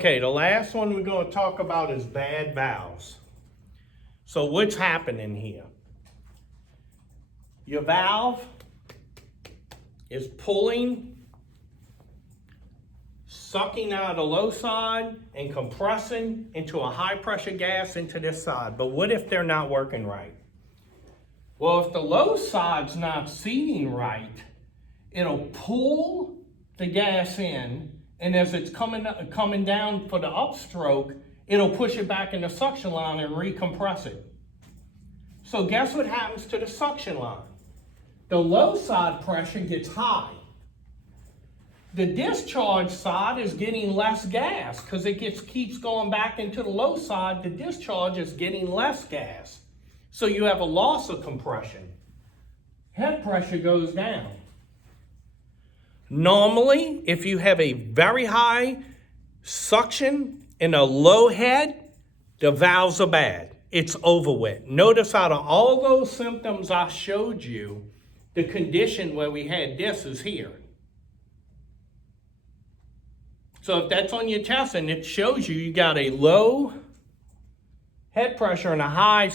Okay, the last one we're going to talk about is bad valves. So what's happening here? Your valve is pulling, sucking out of the low side and compressing into a high pressure gas into this side. But what if they're not working right? Well, if the low side's not seating right, it'll pull the gas in, and as it's coming down for the upstroke, it'll push it back in the suction line and recompress it. So guess what happens to the suction line? The low side pressure gets high. The discharge side is getting less gas because it keeps going back into the low side. The discharge is getting less gas. So you have a loss of compression. Head pressure goes down. Normally, if you have a very high suction and a low head, the valves are bad. It's over with. Notice out of all those symptoms I showed you, the condition where we had this is here. So if that's on your test and it shows you got a low head pressure and a high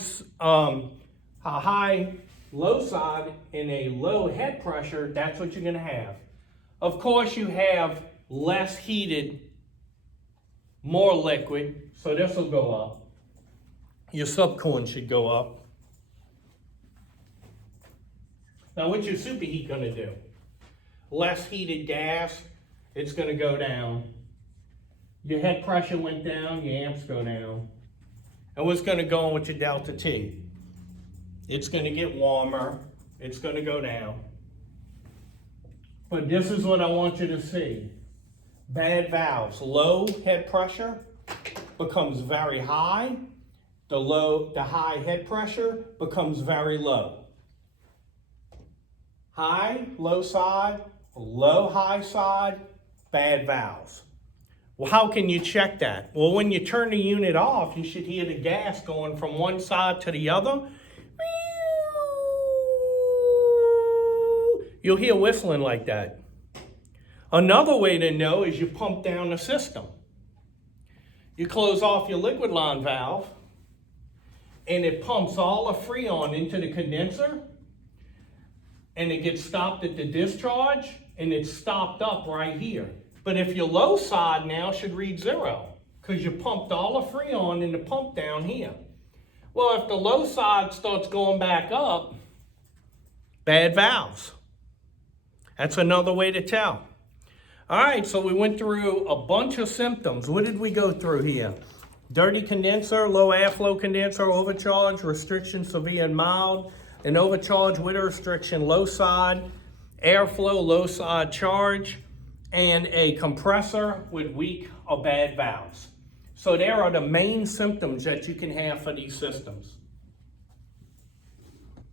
low side and a low head pressure, that's what you're going to have. Of course, you have less heated, more liquid, so this will go up. Your subcoolant should go up. Now, what's your superheat going to do? Less heated gas, it's going to go down. Your head pressure went down, your amps go down. And what's going to go on with your delta T? It's going to get warmer, it's going to go down. But this is what I want you to see. Bad valves. Low head pressure becomes very high. The high head pressure becomes very low. High, low side, low, high side, bad valves. Well, how can you check that? Well, when you turn the unit off, you should hear the gas going from one side to the other. You'll hear whistling like that. Another way to know is you pump down the system. You close off your liquid line valve, and it pumps all the Freon into the condenser, and it gets stopped at the discharge, and it's stopped up right here. But if your low side now should read 0, because you pumped all the Freon in the pump down here. Well, if the low side starts going back up, bad valves. That's another way to tell. All right, so we went through a bunch of symptoms. What did we go through here? Dirty condenser, low airflow condenser, overcharge, restriction severe and mild, an overcharge with a restriction, low side, airflow, low side charge, and a compressor with weak or bad valves. So there are the main symptoms that you can have for these systems.